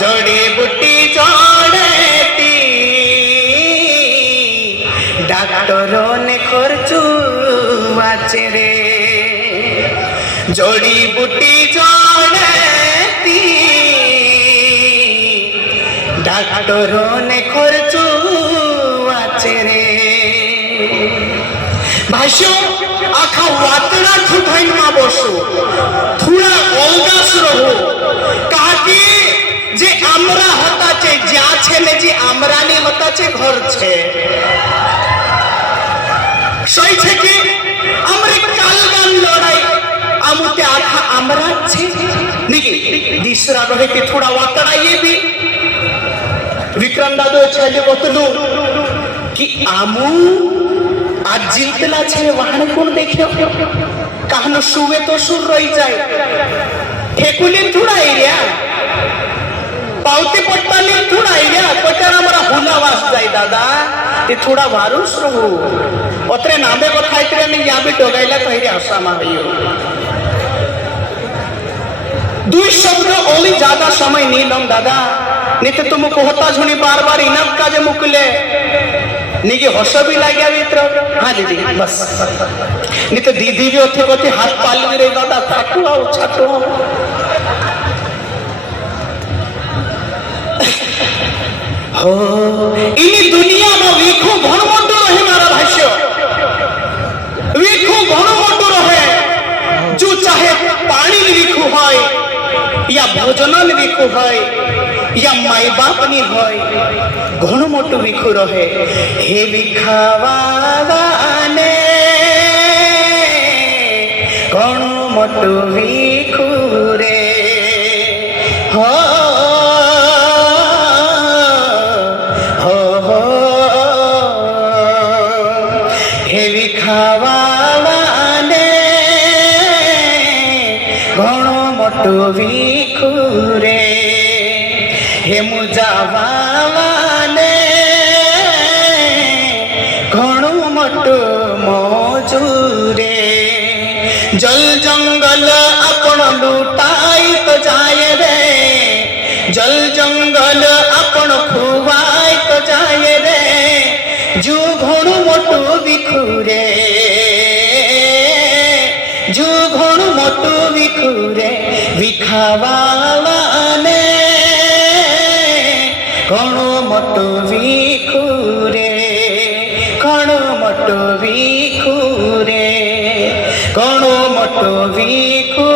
जड़ी बूटी जोड़ती डॉक्टरों ने खर्चू आचे रे जड़ी बूटी जोड़ती डॉक्टरों ने खर्चू आचे रे भाष्य आखा वातड़ा थुथाइन मा बसो थोड़ा अलगास रहो काकी जे आमरा होता छे ज्या छेले जे आमरानी होता छे घर छे सही छे कि हमरे कालगान लड़ाई आमुते आखा आमरा छे निकी दिसरा रहे के थोड़ा वातड़ा ये भी विक्रम दादो छेले बतलू कि आमू आज जितला छे वहां कोण देखियो कहनो सुवे तो सुर रही जाए ठेकुली थोड़ा एरिया पावती पट्टाली थोड़ा एरिया पट्टाना हमारा हुलावास जाए दादा ते थोड़ा वारुस रहू ओतरे नामे बताई तेरे ने या भी डोगाइला कहिरे आसामा हइयो दुई शब्द ओली ज्यादा समय नहीं लम दादा नहीं तो तुम कहता झुनी बार-बार इनाम काजे मुकले निके हस भी लाग्या मित्र हाँ दीदी बस नहीं तो दीदी भी ओथे कोथे हाथ पाली रे दादा छाटू आओ हो इनी दुनिया में वीखो घण मोटो रहे मारा भाष्य वीखो घण मोटो रहे जो चाहे पानी वीखो होय या भोजन वीखो होय या माई बाप नी होय घण मोटो वीखो रहे हे वीखावाने घण मोटो वीखो रे हो हे वीखावाने घण मोटो वीखो रे हे मुजावाने घणो मोटो मजूरे जल जंगल आपण लुटाई तो जाए रे जल जंगल आपण खुवाई तो जाए रे जो घणो मोटो विखुरे जो घणो मोटो विखुरे विखावाने घणो मोटो वीखुरे घणो मोटो वीखुरे घणो मोटो वीखुरे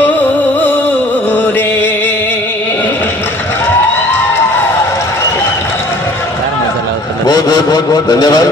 बहुत बहुत बहुत बहुत धन्यवाद।